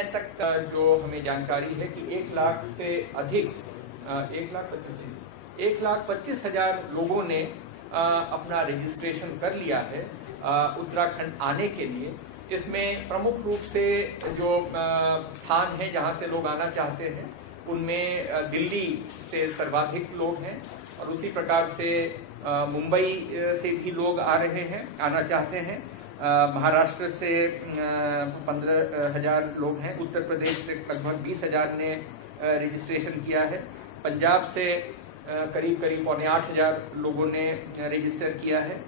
समय तक जो हमें जानकारी है कि 1 लाख से अधिक 1,25,000 लोगों ने अपना रजिस्ट्रेशन कर लिया है उत्तराखंड आने के लिए। इसमें प्रमुख रूप से जो स्थान है जहां से लोग आना चाहते हैं उनमें दिल्ली से सर्वाधिक लोग हैं और उसी प्रकार से मुंबई से भी लोग आना चाहते हैं। महाराष्ट्र से 15,000 लोग हैं, उत्तर प्रदेश से लगभग 20,000 ने रजिस्ट्रेशन किया है, पंजाब से करीब 8,000 लोगों ने रजिस्टर किया है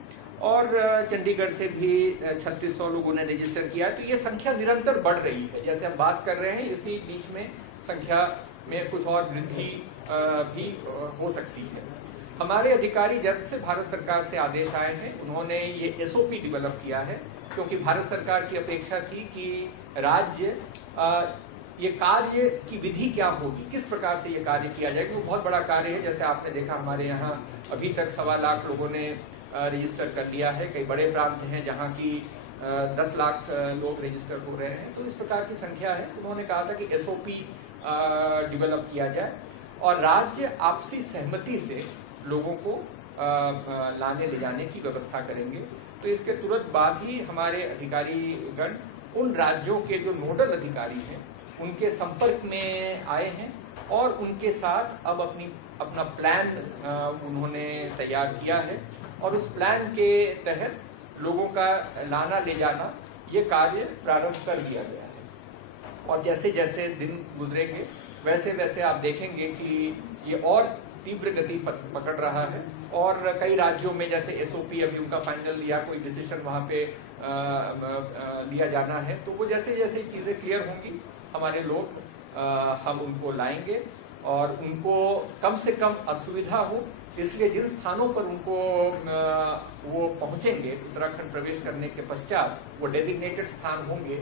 और चंडीगढ़ से भी 3,600 लोगों ने रजिस्टर किया है। तो ये संख्या निरंतर बढ़ रही है। जैसे हम बात कर रहे हैं इसी बीच में संख्या में कुछ और वृद्धि भी हो सकती है। हमारे अधिकारी जब से भारत सरकार से आदेश आए हैं उन्होंने ये एसओपी डेवलप किया है, क्योंकि भारत सरकार की अपेक्षा थी कि राज्य ये कार्य की विधि क्या होगी, किस प्रकार से ये कार्य किया जाएगा। वो बहुत बड़ा कार्य है। जैसे आपने देखा हमारे यहाँ अभी तक 1.25 लाख लोगों ने रजिस्टर कर लिया है। कई बड़े प्रांत हैं जहाँ की 10 लाख लोग रजिस्टर हो रहे हैं। तो इस प्रकार की संख्या है। उन्होंने कहा था कि एसओपी डेवलप किया जाए और राज्य आपसी सहमति से लोगों को लाने ले जाने की व्यवस्था करेंगे। तो इसके तुरंत बाद ही हमारे अधिकारीगण उन राज्यों के जो नोडल अधिकारी हैं उनके संपर्क में आए हैं और उनके साथ अब अपना प्लान उन्होंने तैयार किया है और उस प्लान के तहत लोगों का लाना ले जाना ये कार्य प्रारंभ कर दिया गया है। और जैसे जैसे दिन गुजरेंगे वैसे वैसे आप देखेंगे कि ये और तीव्र गति पकड़ रहा है और कई राज्यों में जैसे एसओपी अभी उनका फाइनल लिया, कोई डिसीजन वहां पे लिया जाना है। तो वो जैसे जैसे चीजें क्लियर होंगी हमारे लोग हम उनको लाएंगे और उनको कम से कम असुविधा हो, इसलिए जिन स्थानों पर उनको वो पहुंचेंगे उत्तराखंड प्रवेश करने के पश्चात वो डेजिग्नेटेड स्थान होंगे,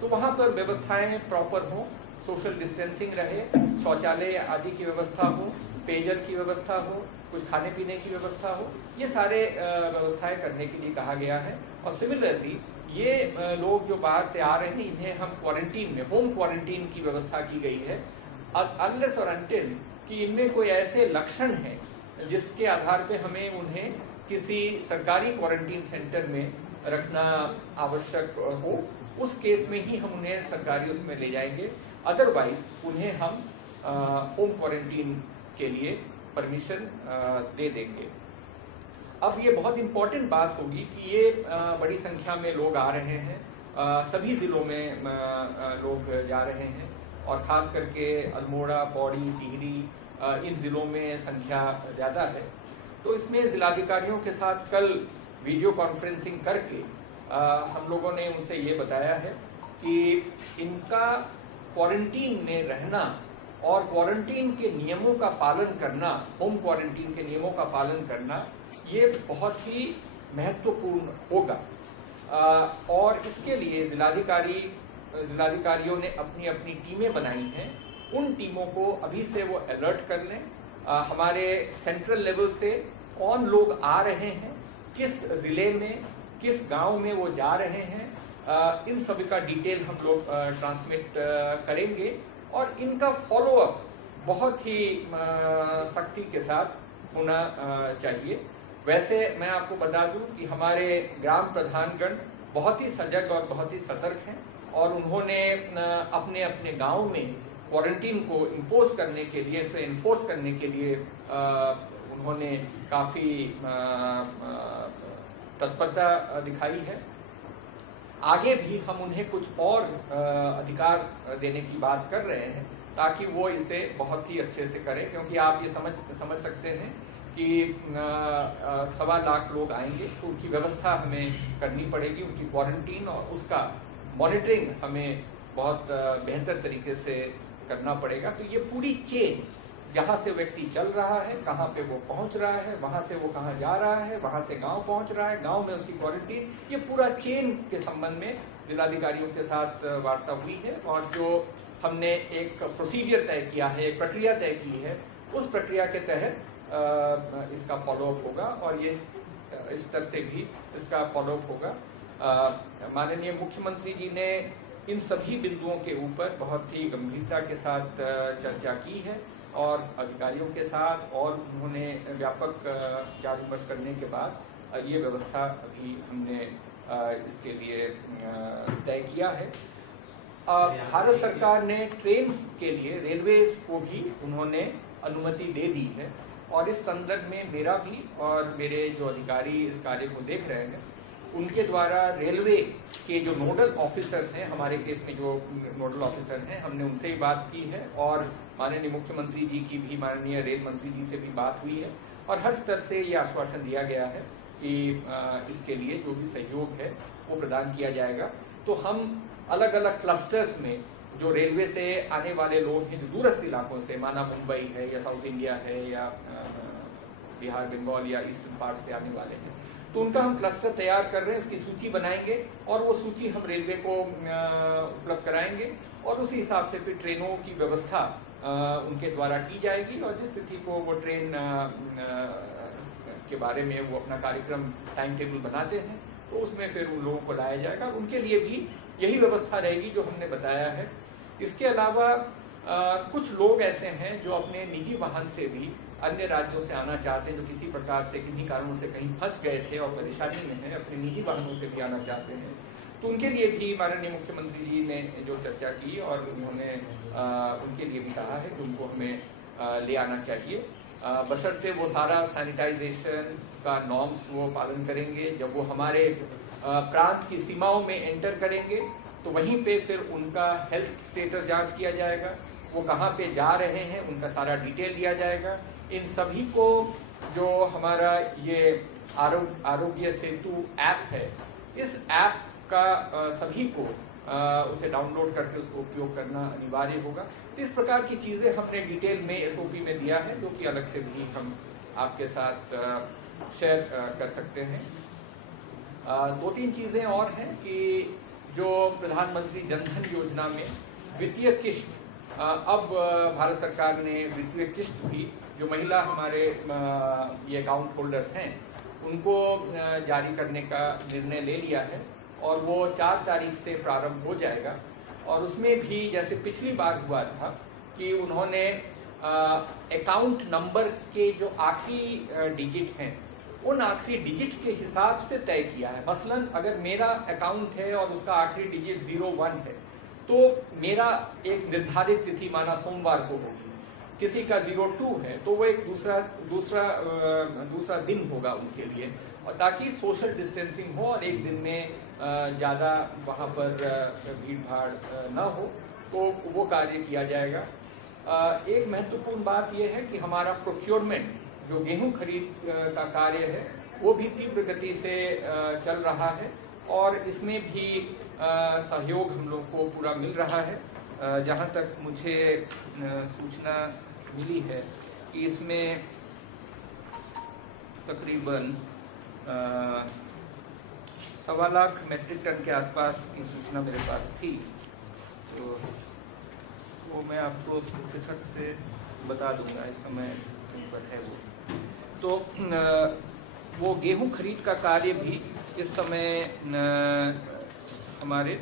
तो वहां पर व्यवस्थाएं प्रॉपर हो, सोशल डिस्टेंसिंग रहे, शौचालय आदि की व्यवस्था हो, पेयजल की व्यवस्था हो, कुछ खाने पीने की व्यवस्था हो, ये सारे व्यवस्थाएं करने के लिए कहा गया है। और सिमिलरली ये लोग जो बाहर से आ रहे हैं इन्हें हम क्वारंटीन में, होम क्वारंटीन की व्यवस्था की गई है अनलेस और अनटिल कि इनमें कोई ऐसे लक्षण हैं जिसके आधार पे हमें उन्हें किसी सरकारी क्वारंटीन सेंटर में रखना आवश्यक हो, उस केस में ही हम उन्हें सरकारी उसमें ले जाएंगे। अदरवाइज उन्हें हम होम क्वारंटीन के लिए परमिशन दे देंगे। अब ये बहुत इंपॉर्टेंट बात होगी कि ये बड़ी संख्या में लोग आ रहे हैं, सभी जिलों में लोग जा रहे हैं और खास करके अल्मोड़ा, पौड़ी, टिहरी इन जिलों में संख्या ज्यादा है। तो इसमें जिलाधिकारियों के साथ कल वीडियो कॉन्फ्रेंसिंग करके हम लोगों ने उनसे ये बताया है कि इनका क्वारंटीन में रहना और क्वारंटीन के नियमों का पालन करना, होम क्वारंटीन के नियमों का पालन करना, ये बहुत ही महत्वपूर्ण होगा। और इसके लिए जिलाधिकारियों ने अपनी अपनी टीमें बनाई हैं। उन टीमों को अभी से वो अलर्ट कर लें। हमारे सेंट्रल लेवल से कौन लोग आ रहे हैं, किस जिले में, किस गांव में वो जा रहे हैं, इन सभी का डिटेल हम लोग ट्रांसमिट करेंगे और इनका फॉलोअप बहुत ही सख्ती के साथ होना चाहिए। वैसे मैं आपको बता दूं कि हमारे ग्राम प्रधानगण बहुत ही सजग और बहुत ही सतर्क हैं और उन्होंने अपने अपने गांव में क्वारंटीन को इम्पोज करने के लिए, इन्फोर्स करने के लिए उन्होंने काफी तत्परता दिखाई है। आगे भी हम उन्हें कुछ और अधिकार देने की बात कर रहे हैं ताकि वो इसे बहुत ही अच्छे से करें, क्योंकि आप ये समझ सकते हैं कि 1.25 लाख लोग आएंगे तो उनकी व्यवस्था हमें करनी पड़ेगी, उनकी क्वारंटीन और उसका मॉनिटरिंग हमें बहुत बेहतर तरीके से करना पड़ेगा। तो ये पूरी चेन, जहाँ से व्यक्ति चल रहा है, कहाँ पे वो पहुंच रहा है, वहां से वो कहाँ जा रहा है, वहां से गांव पहुंच रहा है, गांव में उसकी क्वारंटीन, ये पूरा चेन के संबंध में जिलाधिकारियों के साथ वार्ता हुई है और जो हमने एक प्रोसीजर तय किया है, एक प्रक्रिया तय की है, उस प्रक्रिया के तहत इसका फॉलोअप होगा और ये इस तरह से भी इसका फॉलोअप होगा। माननीय मुख्यमंत्री जी ने इन सभी बिंदुओं के ऊपर बहुत ही गंभीरता के साथ चर्चा की है और अधिकारियों के साथ, और उन्होंने व्यापक विचार विमर्श करने के बाद ये व्यवस्था अभी हमने इसके लिए तय किया है। भारत सरकार ने ट्रेन के लिए रेलवे को भी उन्होंने अनुमति दे दी है, और इस संदर्भ में मेरा भी और मेरे जो अधिकारी इस कार्य को देख रहे हैं उनके द्वारा रेलवे के जो नोडल ऑफिसर्स हैं, हमारे केस में जो नोडल ऑफिसर हैं, हमने उनसे ही बात की है और माननीय मुख्यमंत्री जी की भी, माननीय रेल मंत्री जी से भी बात हुई है, और हर स्तर से ये आश्वासन दिया गया है कि इसके लिए जो भी सहयोग है वो प्रदान किया जाएगा। तो हम अलग अलग क्लस्टर्स में जो रेलवे से आने वाले लोग हैं, जो दूरस्थ इलाकों से, माना मुंबई है या साउथ इंडिया है या बिहार, बंगाल या ईस्टर्न पार्ट से आने वाले हैं, तो उनका हम क्लस्टर तैयार कर रहे हैं, उसकी सूची बनाएंगे और वो सूची हम रेलवे को उपलब्ध कराएंगे और उसी हिसाब से फिर ट्रेनों की व्यवस्था उनके द्वारा की जाएगी, और जिस तिथि को वो ट्रेन के बारे में वो अपना कार्यक्रम टाइम टेबल बनाते हैं तो उसमें फिर उन लोगों को लाया जाएगा। उनके लिए भी यही व्यवस्था रहेगी जो हमने बताया है। इसके अलावा कुछ लोग ऐसे हैं जो अपने निजी वाहन से भी अन्य राज्यों से आना चाहते हैं, जो किसी प्रकार से, किसी कारणों से कहीं फंस गए थे और परेशानी में हैं, अपने निजी वाहनों से भी आना चाहते हैं, तो उनके लिए भी माननीय मुख्यमंत्री जी ने जो चर्चा की और उन्होंने उनके लिए भी कहा है कि उनको हमें ले आना चाहिए, बशर्ते वो सारा सैनिटाइजेशन का नॉर्म्स वो पालन करेंगे। जब वो हमारे प्रांत की सीमाओं में एंटर करेंगे तो वहीं पे फिर उनका हेल्थ स्टेटस जांच किया जाएगा, वो कहाँ पे जा रहे हैं उनका सारा डिटेल दिया जाएगा। इन सभी को जो हमारा ये आरोग्य सेतु ऐप है, इस ऐप का सभी को उसे डाउनलोड करके उसको उपयोग करना अनिवार्य होगा। तो इस प्रकार की चीज़ें हमने डिटेल में एसओपी में दिया है, जो कि अलग से भी हम आपके साथ शेयर कर सकते हैं। दो तीन चीज़ें और हैं कि जो प्रधानमंत्री जनधन योजना में वित्तीय किस्त, अब भारत सरकार ने वित्तीय किस्त भी जो महिला हमारे ये अकाउंट होल्डर्स हैं उनको जारी करने का निर्णय ले लिया है और वो 4 तारीख से प्रारंभ हो जाएगा। और उसमें भी जैसे पिछली बार हुआ था कि उन्होंने अकाउंट नंबर के जो आखिरी डिजिट हैं उन आखिरी डिजिट के हिसाब से तय किया है। मसलन अगर मेरा अकाउंट है और उसका आखिरी डिजिट 01 है तो मेरा एक निर्धारित तिथि माना सोमवार को होगी, किसी का 02 है तो वो एक दूसरा दिन होगा उनके लिए, और ताकि सोशल डिस्टेंसिंग हो और एक दिन में ज़्यादा वहाँ पर भीड़ भाड़ न हो, तो वो कार्य किया जाएगा। एक महत्वपूर्ण बात यह है कि हमारा प्रोक्योरमेंट जो गेहूं खरीद का कार्य है वो भी तीव्र गति से चल रहा है और इसमें भी सहयोग हम लोग को पूरा मिल रहा है। जहाँ तक मुझे सूचना मिली है कि इसमें तकरीबन 1.25 लाख मेट्रिक टन के आसपास की सूचना मेरे पास थी, तो वो मैं आपको प्रतिशत से बता दूंगा, इस समय पर है वो। तो वो गेहूं खरीद का कार्य भी इस समय हमारे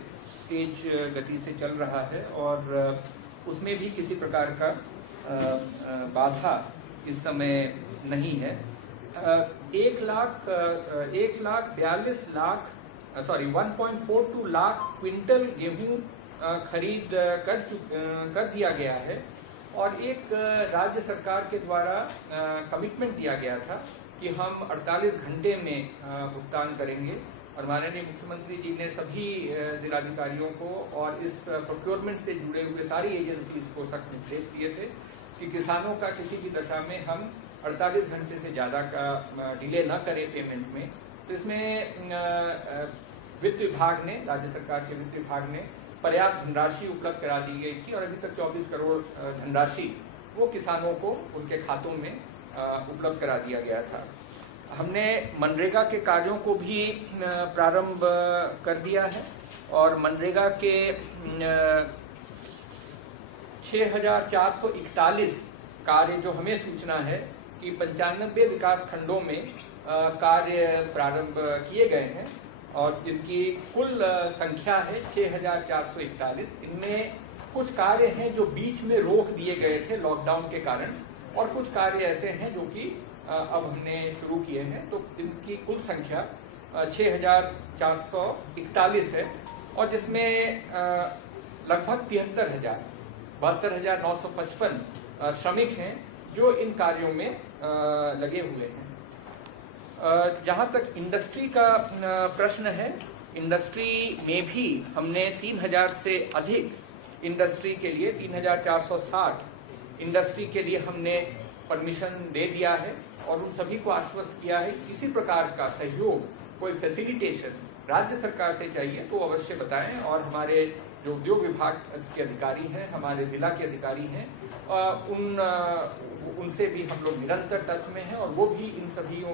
तेज गति से चल रहा है और उसमें भी किसी प्रकार का बाधा इस समय नहीं है। 1.42 लाख क्विंटल गेहूं खरीद कर दिया गया है और एक राज्य सरकार के द्वारा कमिटमेंट दिया गया था कि हम 48 घंटे में भुगतान करेंगे, और माननीय मुख्यमंत्री जी ने सभी जिलाधिकारियों को और इस प्रोक्योरमेंट से जुड़े हुए सारी एजेंसीज को सख्त निर्देश दिए थे कि किसानों का किसी भी दशा में हम 48 घंटे से ज़्यादा का डिले न करें पेमेंट में। तो इसमें वित्त विभाग ने, राज्य सरकार के वित्त विभाग ने पर्याप्त धनराशि उपलब्ध करा दी गई थी और अभी तक 24 करोड़ धनराशि वो किसानों को उनके खातों में उपलब्ध करा दिया गया था। हमने मनरेगा के कार्यों को भी प्रारंभ कर दिया है और मनरेगा के 6,441 कार्य जो हमें सूचना है कि 95 विकास खंडों में कार्य प्रारंभ किए गए हैं और जिनकी कुल संख्या है 6,441। इनमें कुछ कार्य हैं जो बीच में रोक दिए गए थे लॉकडाउन के कारण, और कुछ कार्य ऐसे हैं जो कि अब हमने शुरू किए हैं। तो इनकी कुल संख्या 6,441 है, और जिसमें लगभग 72,955 श्रमिक हैं जो इन कार्यों में लगे हुए हैं। जहां तक इंडस्ट्री का प्रश्न है, इंडस्ट्री में भी हमने 3,000 से अधिक इंडस्ट्री के लिए 3,460 इंडस्ट्री के लिए हमने परमिशन दे दिया है, और उन सभी को आश्वस्त किया है कि किसी प्रकार का सहयोग, कोई फैसिलिटेशन राज्य सरकार से चाहिए तो अवश्य बताएं। और हमारे जो उद्योग विभाग के अधिकारी हैं, हमारे जिला के अधिकारी हैं, उनसे भी हम लोग निरंतर टच में हैं, और वो भी इन सभी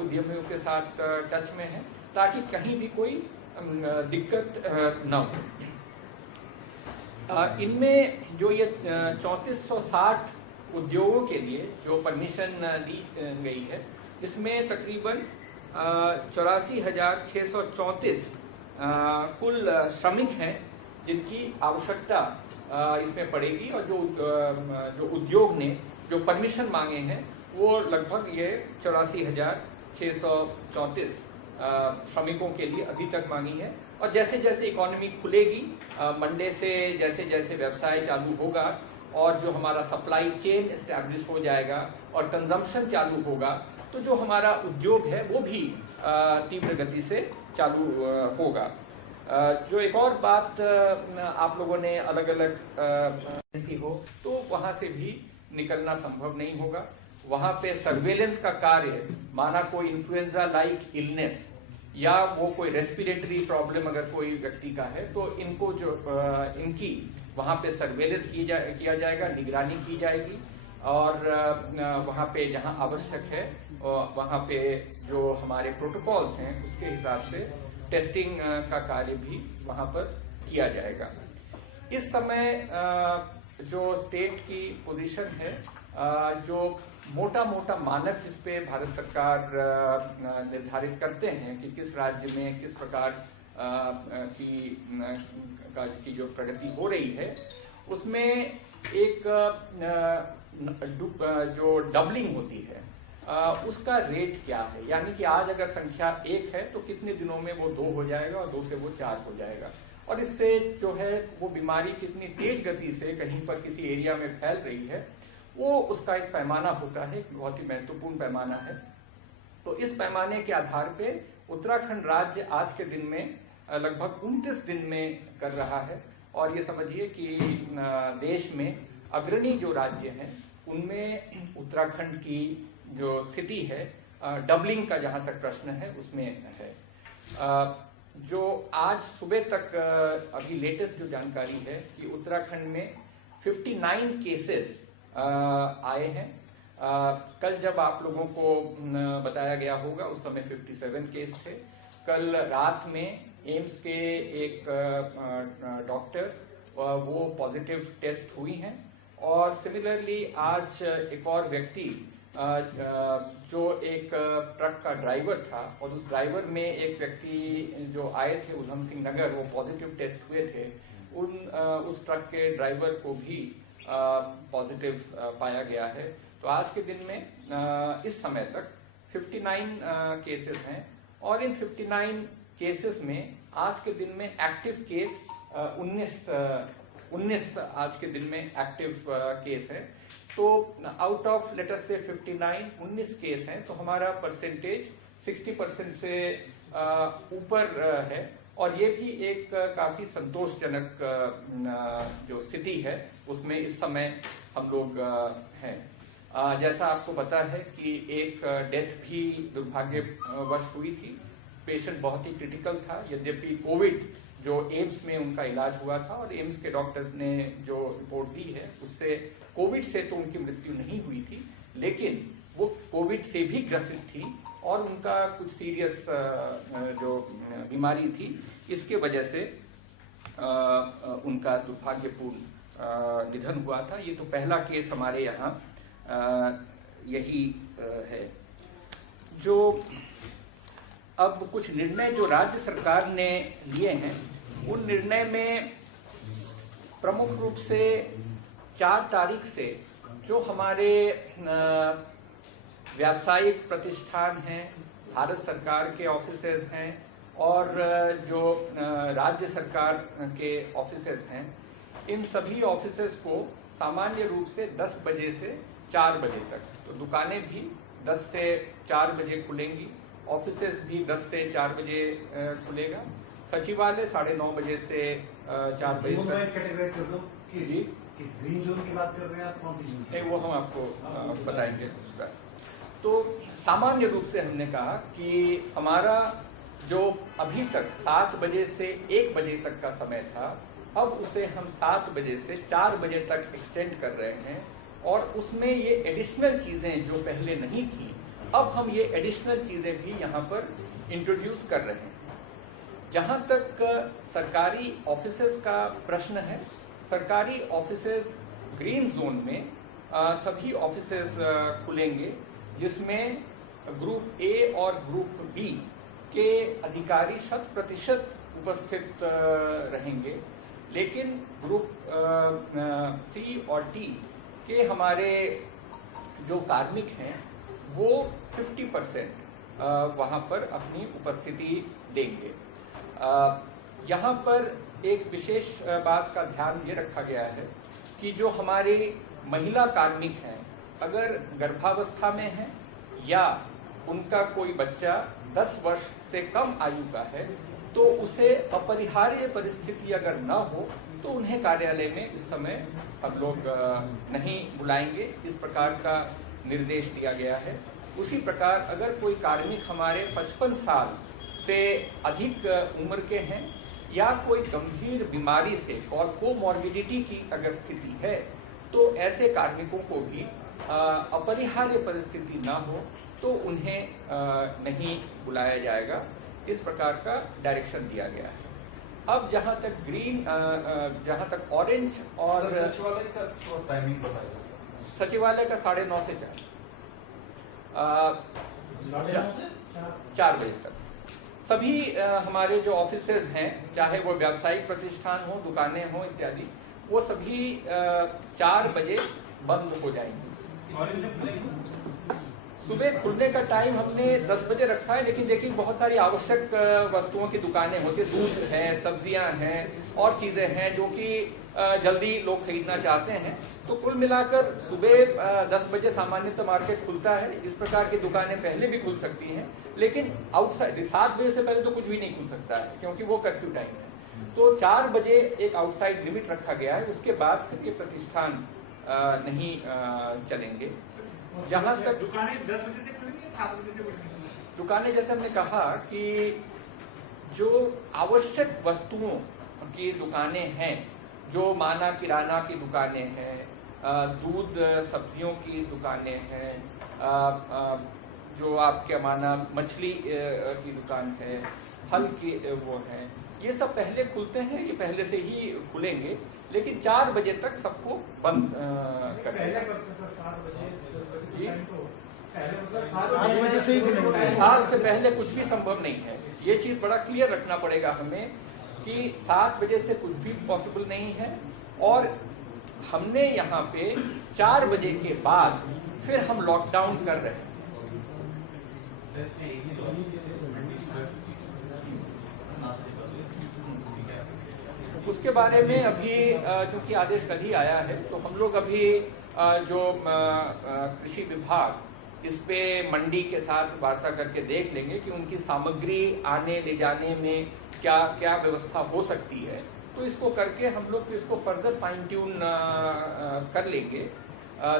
उद्यमियों के साथ टच में हैं, ताकि कहीं भी कोई दिक्कत न हो। इनमें जो ये 3460 उद्योगों के लिए जो परमिशन दी गई है, इसमें तकरीबन 84,634 कुल श्रमिक हैं जिनकी आवश्यकता इसमें पड़ेगी, और जो उद्योग ने जो परमिशन मांगे हैं वो लगभग ये 84,634 श्रमिकों के लिए अभी तक मांगी है। और जैसे जैसे इकोनॉमी खुलेगी, मंडे से जैसे जैसे व्यवसाय चालू होगा, और जो हमारा सप्लाई चेन एस्टैब्लिश हो जाएगा और कंजम्पशन चालू होगा, तो जो हमारा उद्योग है वो भी तीव्र गति से चालू होगा। जो एक और बात आप लोगों ने अलग अलग ऐसी हो, तो वहां से भी निकलना संभव नहीं होगा। वहां पे सर्वेलेंस का कार्य, माना कोई इन्फ्लुएंजा लाइक इलनेस या वो कोई रेस्पिरेटरी प्रॉब्लम अगर कोई व्यक्ति का है, तो इनको जो इनकी वहां पे सर्वेलेंस किया जाएगा, निगरानी की जाएगी, और वहां पे जहां आवश्यक है वहां पे जो हमारे प्रोटोकॉल्स हैं उसके हिसाब से टेस्टिंग का कार्य भी वहां पर किया जाएगा। इस समय जो स्टेट की पोजीशन है, जो मोटा मोटा मानक जिस पे भारत सरकार निर्धारित करते हैं कि किस राज्य में किस प्रकार की जो प्रगति हो रही है, उसमें एक जो डबलिंग होती है उसका रेट क्या है, यानी कि आज अगर संख्या 1 है तो कितने दिनों में वो 2 हो जाएगा और 2 से वो 4 हो जाएगा, और इससे जो है वो बीमारी कितनी तेज गति से कहीं पर किसी एरिया में फैल रही है, वो उसका एक पैमाना होता है, बहुत ही महत्वपूर्ण पैमाना है। तो इस पैमाने के आधार पे उत्तराखंड राज्य आज के दिन में लगभग 29 दिन में कर रहा है, और ये समझिए कि देश में अग्रणी जो राज्य हैं उनमें उत्तराखंड की जो स्थिति है, डबलिंग का जहां तक प्रश्न है उसमें है। जो आज सुबह तक अभी लेटेस्ट जो जानकारी है कि उत्तराखंड में 59 केसेस आए हैं। कल जब आप लोगों को बताया गया होगा उस समय 57 केस थे। कल रात में एम्स के एक डॉक्टर वो पॉजिटिव टेस्ट हुई हैं, और सिमिलरली आज एक और व्यक्ति जो एक ट्रक का ड्राइवर था, और उस ड्राइवर में एक व्यक्ति जो आए थे उधम सिंह नगर, वो पॉजिटिव टेस्ट हुए थे। उस ट्रक के ड्राइवर को भी पॉजिटिव पाया गया है। तो आज के दिन में इस समय तक 59 केसेस हैं, और इन 59 केसेस में आज के दिन में एक्टिव केस 19 आज के दिन में एक्टिव केस है। तो आउट ऑफ लेटर से 19 केस हैं, तो हमारा परसेंटेज 60% से ऊपर है, और ये भी एक काफी संतोषजनक जो स्थिति है उसमें इस समय हम लोग हैं। जैसा आपको पता है कि एक डेथ भी दुर्भाग्यवश हुई थी। पेशेंट बहुत ही क्रिटिकल था, यद्यपि कोविड जो एम्स में उनका इलाज हुआ था, और एम्स के डॉक्टर्स ने जो रिपोर्ट दी है उससे कोविड से तो उनकी मृत्यु नहीं हुई थी, लेकिन वो कोविड से भी ग्रसित थी, और उनका कुछ सीरियस जो बीमारी थी इसके वजह से उनका दुर्भाग्यपूर्ण निधन हुआ था। ये तो पहला केस हमारे यहाँ यही है। जो अब कुछ निर्णय जो राज्य सरकार ने लिए हैं, उन निर्णय में प्रमुख रूप से 4 तारीख से जो हमारे व्यावसायिक प्रतिष्ठान हैं, भारत सरकार के ऑफिसेज हैं और जो राज्य सरकार के ऑफिसेज हैं, इन सभी ऑफिसेज को सामान्य रूप से 10 बजे से 4 बजे तक, तो दुकानें भी 10 से 4 बजे खुलेंगी, ऑफिसेज भी 10 से 4 बजे खुलेगा, सचिवालय 9:30 बजे से 4 बजे तक। जी, ग्रीन जोन की बात कर रहे हैं आप, कौन सी जोन? वो हम आपको बताएंगे उसका। तो सामान्य रूप से हमने कहा कि हमारा जो अभी तक 7 बजे से 1 बजे तक का समय था, अब उसे हम 7 बजे से 4 बजे तक एक्सटेंड कर रहे हैं और उसमें ये एडिशनल चीजें जो पहले नहीं थी, अब हम ये एडिशनल चीजें भी यहाँ पर इंट्रोड्यूस कर रहे हैं। जहाँ तक सरकारी ऑफिसेज का प्रश्न है, सरकारी ऑफिसेज ग्रीन जोन में सभी ऑफिसेज खुलेंगे, जिसमें ग्रुप ए और ग्रुप बी के अधिकारी 100% उपस्थित रहेंगे, लेकिन ग्रुप सी और डी के हमारे जो कार्मिक हैं वो 50% वहाँ पर अपनी उपस्थिति देंगे। यहाँ पर एक विशेष बात का ध्यान ये रखा गया है कि जो हमारे महिला कार्मिक हैं, अगर गर्भावस्था में हैं या उनका कोई बच्चा 10 वर्ष से कम आयु का है, तो उसे अपरिहार्य परिस्थिति अगर न हो तो उन्हें कार्यालय में इस समय हम लोग नहीं बुलाएंगे, इस प्रकार का निर्देश दिया गया है। उसी प्रकार अगर कोई कार्मिक हमारे 55 साल से अधिक उम्र के हैं या कोई गंभीर बीमारी से और कोमॉर्बिडिटी की अगर स्थिति है, तो ऐसे कार्मिकों को भी अपरिहार्य परिस्थिति ना हो तो उन्हें नहीं बुलाया जाएगा, इस प्रकार का डायरेक्शन दिया गया है। अब जहां तक ग्रीन, जहां तक ऑरेंज और सचिवालय का टाइमिंग बताइए। सचिवालय का 9:30 से 4 बजे तक सभी हमारे जो ऑफिसेज हैं, चाहे वो व्यावसायिक प्रतिष्ठान हो, दुकानें हो इत्यादि, वो सभी 4 बजे बंद हो जाएंगे। सुबह खुलने का टाइम हमने 10 बजे रखा है, लेकिन देखिए बहुत सारी आवश्यक वस्तुओं की दुकानें होती है, दूध है, सब्जियां हैं और चीजें हैं जो कि जल्दी लोग खरीदना चाहते हैं, तो कुल मिलाकर सुबह 10 बजे सामान्यतः मार्केट खुलता है। इस प्रकार की दुकानें पहले भी खुल सकती हैं, लेकिन आउटसाइड 7 बजे से पहले तो कुछ भी नहीं खुल सकता है, क्योंकि वो कर्फ्यू टाइम है। तो 4 बजे एक आउटसाइड लिमिट रखा गया है, उसके बाद फिर ये प्रतिष्ठान नहीं चलेंगे। जहां तक दुकानें 10 बजे से खुलेंगी, 7 बजे से खुलेंगी? दुकानें, जैसे हमने कहा कि जो आवश्यक वस्तुओं की दुकानें हैं, जो माना किराना की दुकानें हैं, दूध सब्जियों की दुकानें हैं, जो आपके माना मछली की दुकान है, फल की वो हैं, ये सब पहले खुलते हैं, ये पहले से ही खुलेंगे, लेकिन 4 बजे तक सबको बंद कर देंगे। 7 से पहले कुछ भी संभव नहीं है। ये चीज बड़ा क्लियर रखना पड़ेगा हमें कि 7 बजे से कुछ भी पॉसिबल नहीं है, और हमने यहाँ पे 4 बजे के बाद फिर हम लॉकडाउन कर रहे हैं। उसके बारे में अभी चूंकि आदेश कल ही आया है, तो हम लोग अभी जो कृषि विभाग इस पे मंडी के साथ वार्ता करके देख लेंगे कि उनकी सामग्री आने ले जाने में क्या क्या व्यवस्था हो सकती है, तो इसको करके हम लोग इसको फर्दर फाइन ट्यून कर लेंगे,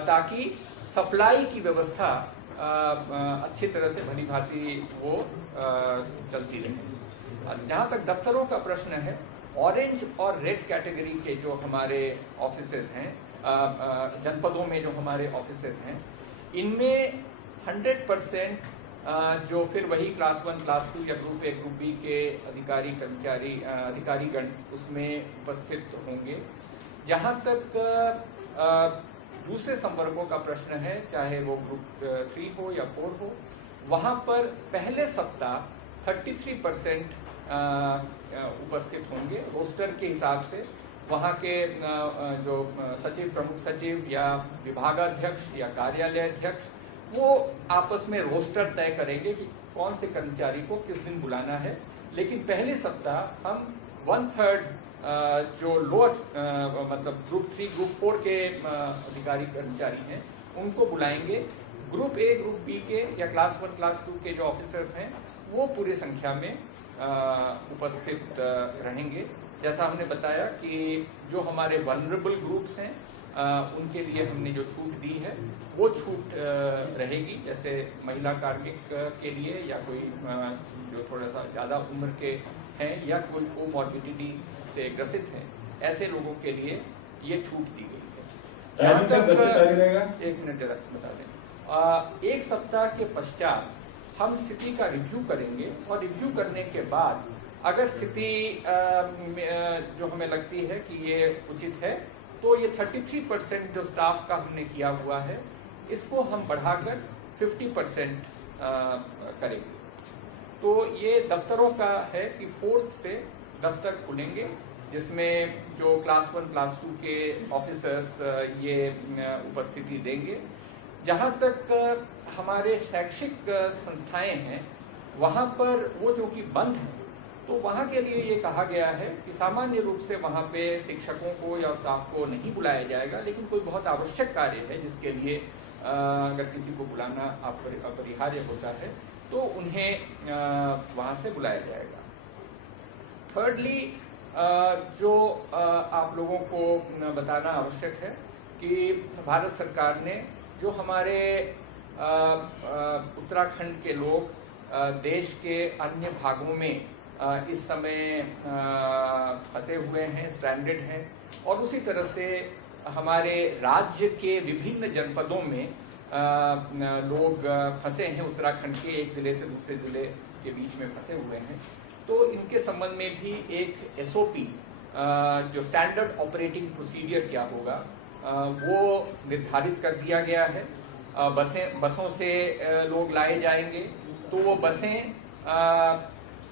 ताकि सप्लाई की व्यवस्था अच्छी तरह से भली भांति वो चलती रहे। जहाँ तक दफ्तरों का प्रश्न है, ऑरेंज और रेड कैटेगरी के जो हमारे ऑफिसेज हैं, जनपदों में जो हमारे ऑफिसेज हैं, इनमें 100% जो फिर वही क्लास 1, क्लास 2 या ग्रुप ए, ग्रुप बी के अधिकारी कर्मचारी अधिकारीगण उसमें उपस्थित होंगे। जहाँ तक दूसरे संवर्गों का प्रश्न है, चाहे वो ग्रुप 3 हो या 4 हो, वहाँ पर पहले सप्ताह 33% उपस्थित होंगे। रोस्टर के हिसाब से वहाँ के जो सचिव, प्रमुख सचिव या विभागाध्यक्ष या कार्यालय अध्यक्ष वो आपस में रोस्टर तय करेंगे कि कौन से कर्मचारी को किस दिन बुलाना है। लेकिन पहले सप्ताह हम 1/3 जो लोअर मतलब ग्रुप 3, ग्रुप 4 के अधिकारी कर्मचारी हैं उनको बुलाएंगे। ग्रुप ए, ग्रुप बी के या क्लास 1, क्लास 2 के जो ऑफिसर्स हैं वो पूरी संख्या में उपस्थित रहेंगे। जैसा हमने बताया कि जो हमारे वल्नरेबल ग्रुप्स हैं उनके लिए हमने जो छूट दी है वो छूट रहेगी। जैसे महिला कार्मिक के लिए या कोई जो थोड़ा सा ज़्यादा उम्र के हैं या कोई कोमॉर्बिडिटी से ग्रसित हैं, ऐसे लोगों के लिए ये छूट दी गई है। एक मिनट जरा बता दें। एक सप्ताह के पश्चात हम स्थिति का रिव्यू करेंगे और रिव्यू करने के बाद अगर स्थिति जो हमें लगती है कि ये उचित है तो ये 33% जो स्टाफ का हमने किया हुआ है इसको हम बढ़ाकर 50% करेंगे। तो ये दफ्तरों का है कि 4th से दफ्तर खुलेंगे जिसमें जो क्लास 1, क्लास 2 के ऑफिसर्स ये उपस्थिति देंगे। जहाँ तक हमारे शैक्षिक संस्थाएं हैं वहाँ पर वो जो कि बंद हैं तो वहाँ के लिए ये कहा गया है कि सामान्य रूप से वहाँ पे शिक्षकों को या स्टाफ को नहीं बुलाया जाएगा, लेकिन कोई बहुत आवश्यक कार्य है जिसके लिए अगर किसी को बुलाना अपरिहार्य होता है तो उन्हें वहाँ से बुलाया जाएगा। थर्डली जो आप लोगों को बताना आवश्यक है कि भारत सरकार ने जो हमारे उत्तराखंड के लोग देश के अन्य भागों में इस समय फंसे हुए हैं, स्ट्रैंडेड हैं, और उसी तरह से हमारे राज्य के विभिन्न जनपदों में लोग फंसे हैं उत्तराखंड के एक जिले से दूसरे जिले के बीच में फंसे हुए हैं। तो इनके संबंध में भी एक SOP जो स्टैंडर्ड ऑपरेटिंग प्रोसीजर क्या होगा वो निर्धारित कर दिया गया है। बसों से लोग लाए जाएंगे तो वो बसें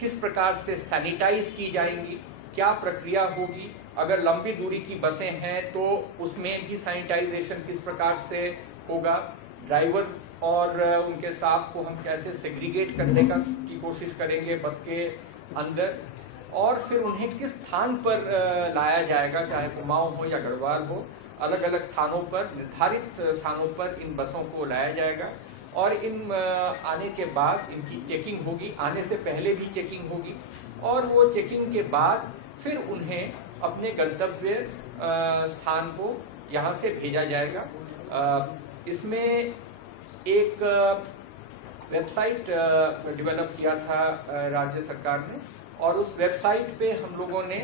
किस प्रकार से सैनिटाइज की जाएंगी, क्या प्रक्रिया होगी। अगर लंबी दूरी की बसें हैं तो उसमें भी सैनिटाइजेशन किस प्रकार से होगा। ड्राइवर और उनके स्टाफ को हम कैसे सेग्रीगेट करने की कोशिश करेंगे बस के अंदर, और फिर उन्हें किस स्थान पर लाया जाएगा, चाहे कुमाऊं हो या गढ़वाल हो, अलग अलग स्थानों पर, निर्धारित स्थानों पर इन बसों को लाया जाएगा। और इन आने के बाद इनकी चेकिंग होगी, आने से पहले भी चेकिंग होगी, और वो चेकिंग के बाद फिर उन्हें अपने गंतव्य स्थान को यहाँ से भेजा जाएगा। इसमें एक वेबसाइट डेवलप किया था राज्य सरकार ने, और उस वेबसाइट पे हम लोगों ने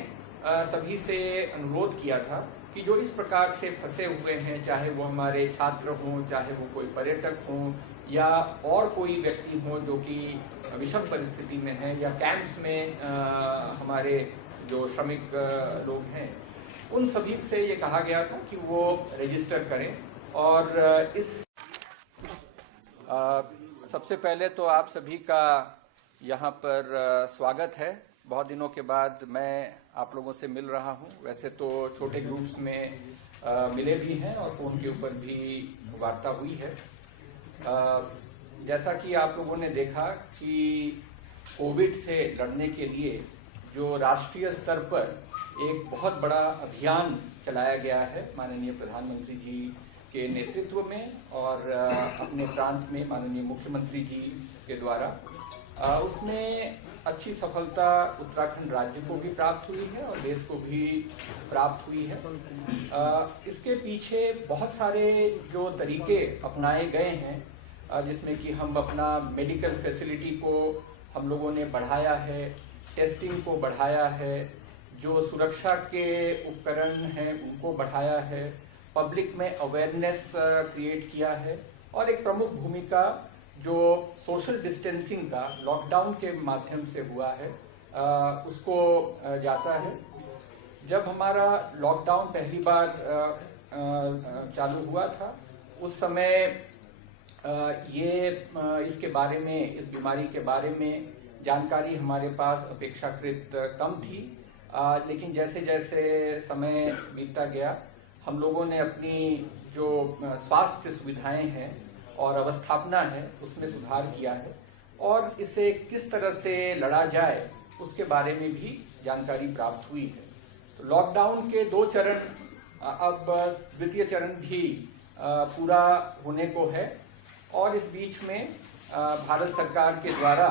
सभी से अनुरोध किया था कि जो इस प्रकार से फंसे हुए हैं, चाहे वो हमारे छात्र हों, चाहे वो कोई पर्यटक हों या और कोई व्यक्ति हों जो कि विषम परिस्थिति में हैं, या कैंप्स में हमारे जो श्रमिक लोग हैं, उन सभी से ये कहा गया था कि वो रजिस्टर करें। और इस सबसे पहले तो आप सभी का यहाँ पर स्वागत है। बहुत दिनों के बाद मैं आप लोगों से मिल रहा हूँ। वैसे तो छोटे ग्रुप्स में मिले भी हैं और फोन के ऊपर भी वार्ता हुई है। जैसा कि आप लोगों ने देखा कि कोविड से लड़ने के लिए जो राष्ट्रीय स्तर पर एक बहुत बड़ा अभियान चलाया गया है माननीय प्रधानमंत्री जी के नेतृत्व में, और अपने प्रांत में माननीय मुख्यमंत्री जी के द्वारा, उसमें अच्छी सफलता उत्तराखंड राज्य को भी प्राप्त हुई है और देश को भी प्राप्त हुई है। इसके पीछे बहुत सारे जो तरीके अपनाए गए हैं, जिसमें कि हम अपना मेडिकल फैसिलिटी को हम लोगों ने बढ़ाया है, टेस्टिंग को बढ़ाया है, जो सुरक्षा के उपकरण हैं उनको बढ़ाया है, पब्लिक में अवेयरनेस क्रिएट किया है, और एक प्रमुख भूमिका जो सोशल डिस्टेंसिंग का लॉकडाउन के माध्यम से हुआ है उसको जाता है। जब हमारा लॉकडाउन पहली बार चालू हुआ था उस समय इसके बारे में, इस बीमारी के बारे में जानकारी हमारे पास अपेक्षाकृत कम थी, लेकिन जैसे जैसे समय बीतता गया हम लोगों ने अपनी जो स्वास्थ्य सुविधाएं हैं और अवस्थापना है उसमें सुधार किया है और इसे किस तरह से लड़ा जाए उसके बारे में भी जानकारी प्राप्त हुई है। तो लॉकडाउन के 2 चरण, अब द्वितीय चरण भी पूरा होने को है और इस बीच में भारत सरकार के द्वारा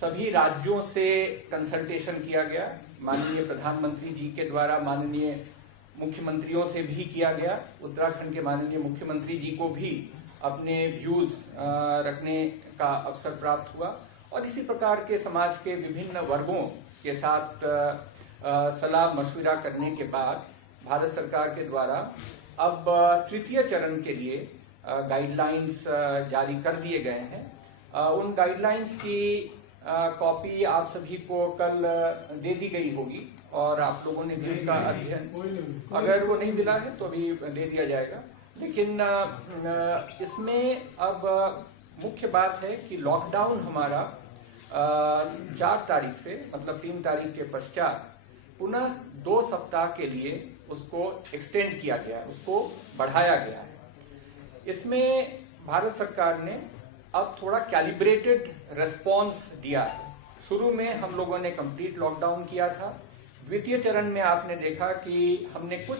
सभी राज्यों से कंसल्टेशन किया गया। माननीय प्रधानमंत्री जी के द्वारा माननीय मुख्यमंत्रियों से भी किया गया। उत्तराखंड के माननीय मुख्यमंत्री जी को भी अपने व्यूज रखने का अवसर प्राप्त हुआ और इसी प्रकार के समाज के विभिन्न वर्गों के साथ सलाह मशविरा करने के बाद भारत सरकार के द्वारा अब तृतीय चरण के लिए गाइडलाइंस जारी कर दिए गए हैं। उन गाइडलाइंस की कॉपी आप सभी को कल दे दी गई होगी और आप लोगों ने भी उसका अध्ययन, अगर वो नहीं मिला है तो अभी दे दिया जाएगा। लेकिन इसमें अब मुख्य बात है कि लॉकडाउन हमारा 4 तारीख से, मतलब 3 तारीख के पश्चात पुनः 2 सप्ताह के लिए उसको एक्सटेंड किया गया है, उसको बढ़ाया गया है। इसमें भारत सरकार ने अब थोड़ा कैलिब्रेटेड रेस्पॉन्स दिया है। शुरू में हम लोगों ने कंप्लीट लॉकडाउन किया था। द्वितीय चरण में आपने देखा कि हमने कुछ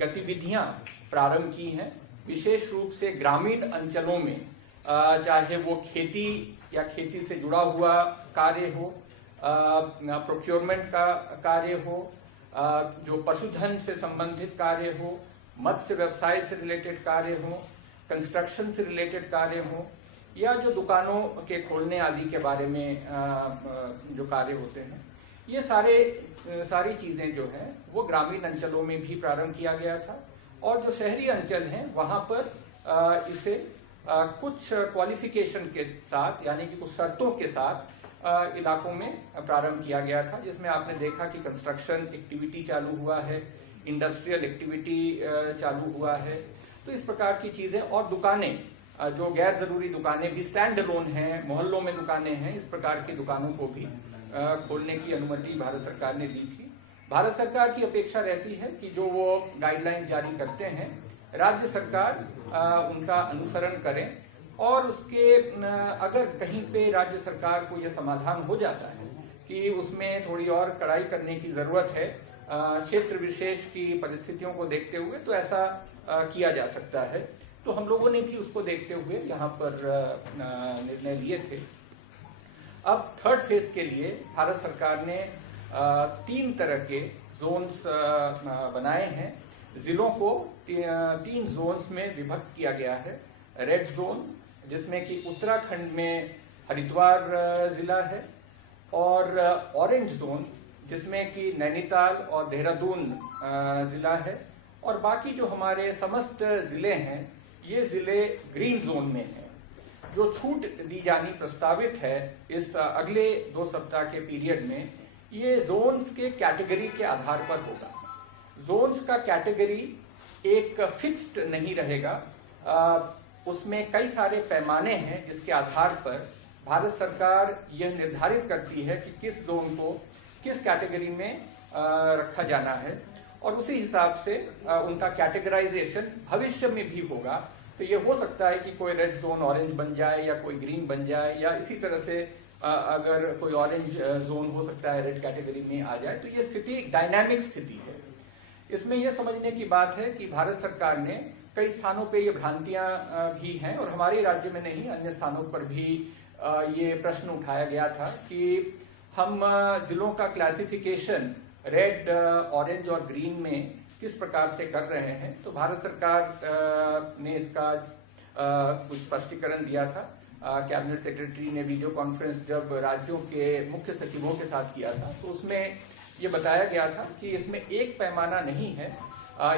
गतिविधियां प्रारंभ की हैं, विशेष रूप से ग्रामीण अंचलों में, चाहे वो खेती या खेती से जुड़ा हुआ कार्य हो, प्रोक्योरमेंट का कार्य हो, जो पशुधन से संबंधित कार्य हो, मत्स्य व्यवसाय से रिलेटेड कार्य हो, कंस्ट्रक्शन से रिलेटेड कार्य हो, या जो दुकानों के खोलने आदि के बारे में जो कार्य होते हैं, ये सारी चीजें जो हैं वो ग्रामीण अंचलों में भी प्रारंभ किया गया था और जो शहरी अंचल हैं वहां पर इसे कुछ क्वालिफिकेशन के साथ, यानी कि कुछ शर्तों के साथ इलाकों में प्रारंभ किया गया था, जिसमें आपने देखा कि कंस्ट्रक्शन एक्टिविटी चालू हुआ है, इंडस्ट्रियल एक्टिविटी चालू हुआ है। तो इस प्रकार की चीजें, और दुकानें, जो गैर जरूरी दुकानें भी स्टैंड अलोन हैं, मोहल्लों में दुकानें हैं, इस प्रकार की दुकानों को भी खोलने की अनुमति भारत सरकार ने दी थी। भारत सरकार की अपेक्षा रहती है कि जो वो गाइडलाइन जारी करते हैं राज्य सरकार उनका अनुसरण करें और उसके अगर कहीं पे राज्य सरकार को यह समाधान हो जाता है कि उसमें थोड़ी और कड़ाई करने की जरूरत है क्षेत्र विशेष की परिस्थितियों को देखते हुए, तो ऐसा किया जा सकता है। तो हम लोगों ने भी उसको देखते हुए यहाँ पर निर्णय लिए थे। अब 3rd फेज के लिए भारत सरकार ने 3 तरह के जोन्स बनाए हैं। जिलों को 3 जोन्स में विभक्त किया गया है। रेड जोन, जिसमें कि उत्तराखंड में हरिद्वार जिला है, और ऑरेंज जोन, जिसमें कि नैनीताल और देहरादून जिला है, और बाकी जो हमारे समस्त जिले हैं ये जिले ग्रीन जोन में हैं। जो छूट दी जानी प्रस्तावित है इस अगले 2 सप्ताह के पीरियड में, ये जोन्स के कैटेगरी के आधार पर होगा। जोन्स का कैटेगरी एक फिक्स्ड नहीं रहेगा, उसमें कई सारे पैमाने हैं जिसके आधार पर भारत सरकार यह निर्धारित करती है कि किस जोन को किस कैटेगरी में रखा जाना है, और उसी हिसाब से उनका कैटेगराइजेशन भविष्य में भी होगा। तो ये हो सकता है कि कोई रेड जोन ऑरेंज बन जाए या कोई ग्रीन बन जाए, या इसी तरह से अगर कोई ऑरेंज जोन हो सकता है रेड कैटेगरी में आ जाए। तो ये स्थिति डायनामिक स्थिति है। इसमें यह समझने की बात है कि भारत सरकार ने कई स्थानों पे ये भ्रांतियां भी हैं, और हमारे राज्य में नहीं अन्य स्थानों पर भी ये प्रश्न उठाया गया था कि हम जिलों का क्लासिफिकेशन रेड, ऑरेंज और ग्रीन में किस प्रकार से कर रहे हैं। तो भारत सरकार ने इसका कुछ स्पष्टीकरण दिया था। कैबिनेट सेक्रेटरी ने वीडियो कॉन्फ्रेंस जब राज्यों के मुख्य सचिवों के साथ किया था, तो उसमें ये बताया गया था कि इसमें एक पैमाना नहीं है,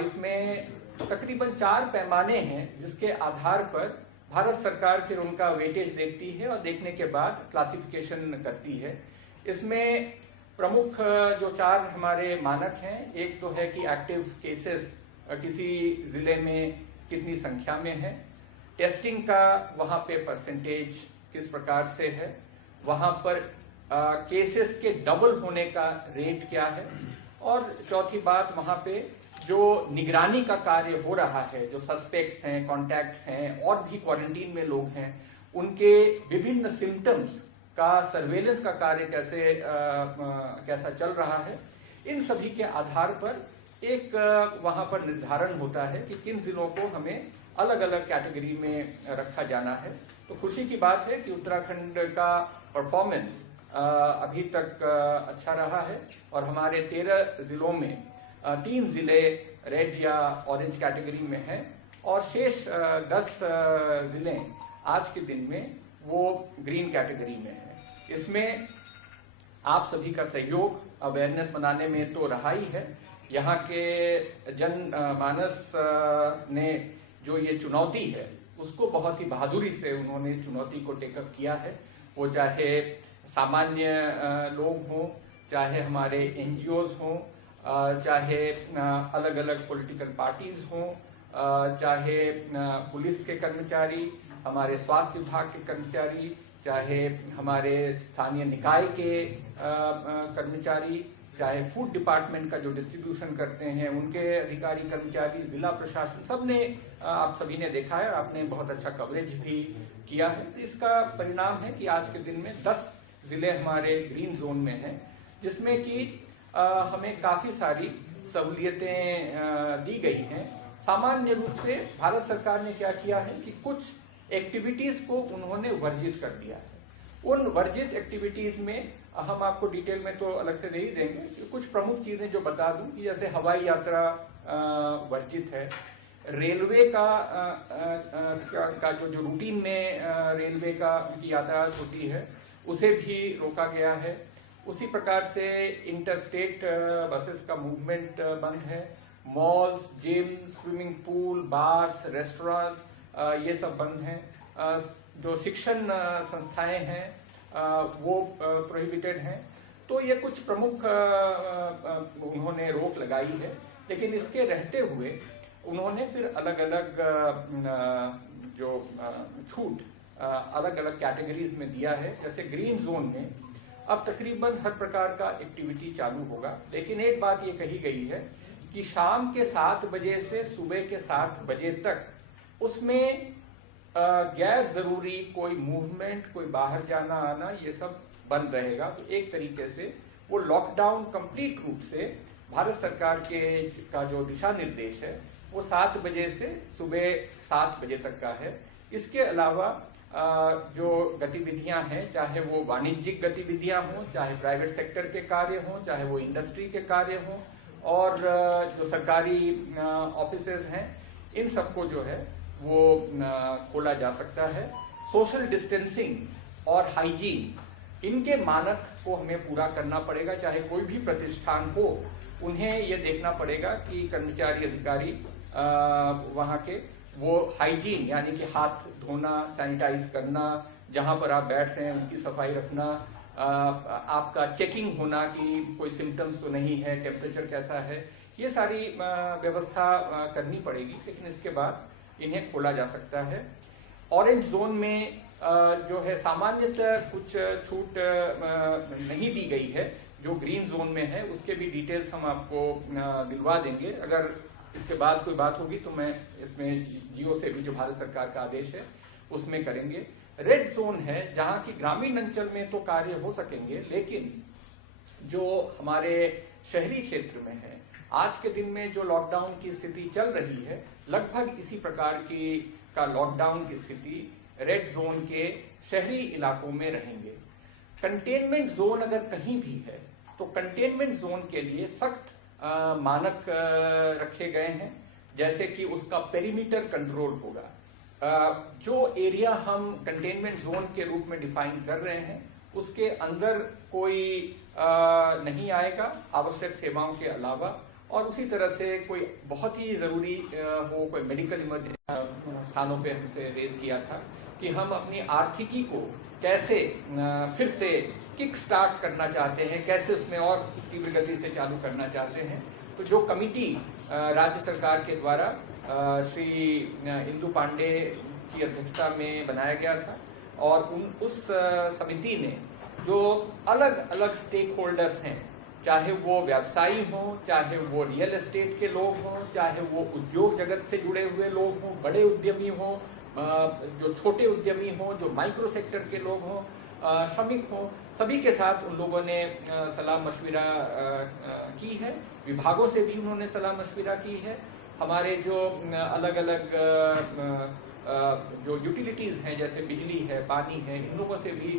इसमें तकरीबन 4 पैमाने हैं जिसके आधार पर भारत सरकार फिर उनका वेटेज देखती है और देखने के बाद क्लासिफिकेशन करती है। इसमें प्रमुख जो 4 हमारे मानक हैं, एक तो है कि एक्टिव केसेस किसी जिले में कितनी संख्या में है, टेस्टिंग का वहां पे परसेंटेज किस प्रकार से है, वहां पर केसेस के डबल होने का रेट क्या है, और चौथी बात वहां पे जो निगरानी का कार्य हो रहा है, जो सस्पेक्ट्स हैं, कॉन्टैक्ट्स हैं और भी क्वारंटीन में लोग हैं, उनके विभिन्न सिम्टम्स का सर्वेलेंस का कार्य कैसा चल रहा है, इन सभी के आधार पर एक वहां पर निर्धारण होता है कि किन जिलों को हमें अलग अलग कैटेगरी में रखा जाना है। तो खुशी की बात है कि उत्तराखंड का परफॉर्मेंस अभी तक अच्छा रहा है और हमारे 13 जिलों में 3 जिले रेड या ऑरेंज कैटेगरी में हैं और शेष 10 जिले आज के दिन में वो ग्रीन कैटेगरी में है। इसमें आप सभी का सहयोग अवेयरनेस बनाने में तो रहा ही है। यहाँ के जन मानस ने जो ये चुनौती है उसको बहुत ही बहादुरी से उन्होंने इस चुनौती को टेकअप किया है। वो चाहे सामान्य लोग हों, चाहे हमारे एनजीओज हों, चाहे अलग अलग पॉलिटिकल पार्टीज हों, चाहे पुलिस के कर्मचारी, हमारे स्वास्थ्य विभाग के कर्मचारी, चाहे हमारे स्थानीय निकाय के कर्मचारी, चाहे फूड डिपार्टमेंट का जो डिस्ट्रीब्यूशन करते हैं उनके अधिकारी कर्मचारी, जिला प्रशासन, सबने आप सभी ने देखा है, आपने बहुत अच्छा कवरेज भी किया है। इसका परिणाम है कि आज के दिन में 10 जिले हमारे ग्रीन जोन में हैं, जिसमें कि हमें काफी सारी सहूलियतें दी गई हैं। सामान्य रूप से भारत सरकार ने क्या किया है कि कुछ एक्टिविटीज को उन्होंने वर्जित कर दिया है। उन वर्जित एक्टिविटीज में हम आपको डिटेल में तो अलग से दे ही देंगे, कुछ प्रमुख चीजें जो बता दूं कि जैसे हवाई यात्रा वर्जित है, रेलवे का जो रूटीन में रेलवे का की यातायात होती है उसे भी रोका गया है। उसी प्रकार से इंटरस्टेट बसेस का मूवमेंट बंद है। Malls, gym, swimming pool, bars, restaurants ये सब बंद हैं। जो शिक्षण संस्थाएं हैं वो प्रोहिबिटेड हैं। तो ये कुछ प्रमुख उन्होंने रोक लगाई है, लेकिन इसके रहते हुए उन्होंने फिर अलग अलग जो छूट अलग अलग कैटेगरीज में दिया है। जैसे ग्रीन जोन में अब तकरीबन हर प्रकार का एक्टिविटी चालू होगा, लेकिन एक बात ये कही गई है कि शाम के 7 बजे से सुबह के 7 बजे तक उसमें गैर जरूरी कोई मूवमेंट, कोई बाहर जाना आना, ये सब बंद रहेगा। तो एक तरीके से वो लॉकडाउन कंप्लीट रूप से भारत सरकार का जो दिशा निर्देश है वो 7 बजे से सुबह 7 बजे तक का है। इसके अलावा जो गतिविधियां हैं, चाहे वो वाणिज्यिक गतिविधियां हों, चाहे प्राइवेट सेक्टर के कार्य हों, चाहे वो इंडस्ट्री के कार्य हों, और जो सरकारी ऑफिसेज हैं, इन सबको जो है वो खोला जा सकता है। सोशल डिस्टेंसिंग और हाइजीन, इनके मानक को हमें पूरा करना पड़ेगा। चाहे कोई भी प्रतिष्ठान हो, उन्हें ये देखना पड़ेगा कि कर्मचारी अधिकारी वहां के वो हाइजीन यानी कि हाथ धोना, सैनिटाइज करना, जहां पर आप बैठ रहे हैं उनकी सफाई रखना, आपका चेकिंग होना कि कोई सिम्टम्स तो नहीं है, टेम्परेचर कैसा है, ये सारी व्यवस्था करनी पड़ेगी। लेकिन इसके बाद इन्हें खोला जा सकता है। ऑरेंज जोन में जो है सामान्यतः कुछ छूट नहीं दी गई है जो ग्रीन जोन में है, उसके भी डिटेल्स हम आपको दिलवा देंगे। अगर इसके बाद कोई बात होगी तो मैं इसमें जियो से भी जो भारत सरकार का आदेश है उसमें करेंगे। रेड जोन है जहां की ग्रामीण अंचल में तो कार्य हो सकेंगे, लेकिन जो हमारे शहरी क्षेत्र में है, आज के दिन में जो लॉकडाउन की स्थिति चल रही है, लगभग इसी प्रकार की का लॉकडाउन की स्थिति रेड जोन के शहरी इलाकों में रहेंगे। कंटेनमेंट जोन अगर कहीं भी है तो कंटेनमेंट जोन के लिए सख्त मानक रखे गए हैं, जैसे कि उसका पेरीमीटर कंट्रोल होगा। जो एरिया हम कंटेनमेंट जोन के रूप में डिफाइन कर रहे हैं उसके अंदर कोई नहीं आएगा आवश्यक सेवाओं के अलावा, और उसी तरह से कोई बहुत ही जरूरी हो, कोई मेडिकल इमरजेंसी स्थानों पे हमसे रेज किया था कि हम अपनी आर्थिकी को कैसे फिर से किक स्टार्ट करना चाहते हैं, कैसे उसमें और तीव्र गति से चालू करना चाहते हैं। तो जो कमिटी राज्य सरकार के द्वारा श्री इंदु पांडे की अध्यक्षता में बनाया गया था, और उस समिति ने जो अलग अलग स्टेक होल्डर्स हैं, चाहे वो व्यवसायी हों, चाहे वो रियल एस्टेट के लोग हों, चाहे वो उद्योग जगत से जुड़े हुए लोग हों, बड़े उद्यमी हों, जो छोटे उद्यमी हों, जो माइक्रो सेक्टर के लोग हों, श्रमिक हों, सभी के साथ उन लोगों ने सलाह मशविरा की है। विभागों से भी उन्होंने सलाह मशविरा की है। हमारे जो अलग अलग जो यूटिलिटीज हैं, जैसे बिजली है, पानी है, इन लोगों से भी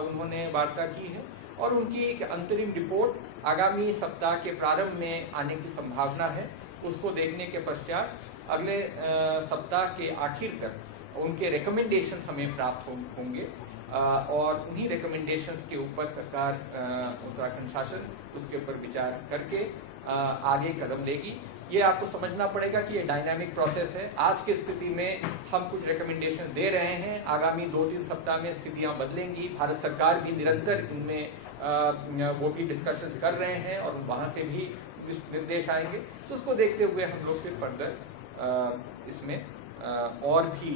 उन्होंने वार्ता की है और उनकी एक अंतरिम रिपोर्ट आगामी सप्ताह के प्रारंभ में आने की संभावना है। उसको देखने के पश्चात अगले सप्ताह के आखिर तक उनके रिकमेंडेशन हमें प्राप्त होंगे और उन्हीं रिकमेंडेशंस के ऊपर सरकार उत्तराखंड शासन उसके ऊपर विचार करके आगे कदम लेगी। ये आपको समझना पड़ेगा कि ये डायनामिक प्रोसेस है। आज की स्थिति में हम कुछ रिकमेंडेशन दे रहे हैं, आगामी 2-3 सप्ताह में स्थितियां बदलेंगी। भारत सरकार भी निरंतर इनमें वो भी डिस्कशन कर रहे हैं और वहां से भी निर्देश आएंगे। तो उसको देखते हुए हम लोग फिर फर्दर इसमें और भी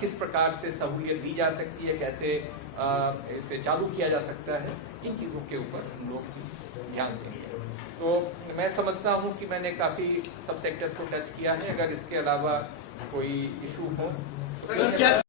किस प्रकार से सहूलियत दी जा सकती है, कैसे इसे चालू किया जा सकता है, इन चीज़ों के ऊपर हम लोग ध्यान देंगे। तो मैं समझता हूँ कि मैंने काफ़ी सब सेक्टर्स को टच किया है। अगर इसके अलावा कोई इशू हो